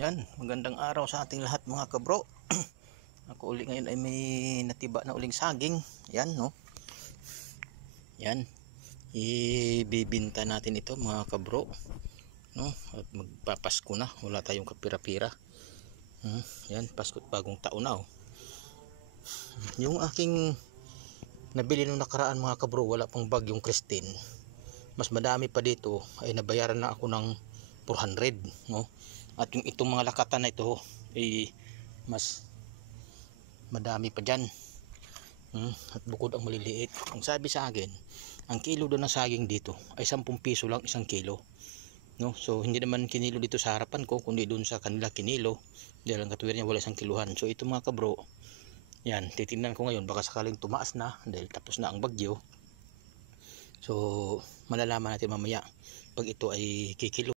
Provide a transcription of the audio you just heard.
Yan, magandang araw sa ating lahat mga kabro. Ako uli ngayon ay may natiba na uling saging. Yan no. Yan. Ibibinta natin ito mga kabro. No? At magpapasko na. Wala tayong kapira-pira. Yan, Pasko't bagong taon na oh. Yung aking nabili nung nakaraan mga kabro, wala pang bagyong Christine. Mas madami pa dito ay nabayaran na ako ng 400 no. At yung itong mga lakatan na ito ay mas madami pa dyan. At bukod ang maliliit, ang sabi sa akin, ang kilo doon ng saging dito ay 10 piso lang isang kilo no. So hindi naman kinilo dito sa harapan ko, kundi doon sa kanila kinilo. Dahil ang katuwir niya wala isang kiluhan. So ito mga kabro, yan, titingnan ko ngayon, baka sakaling tumaas na dahil tapos na ang bagyo. So malalaman natin mamaya pag ito ay kikilo.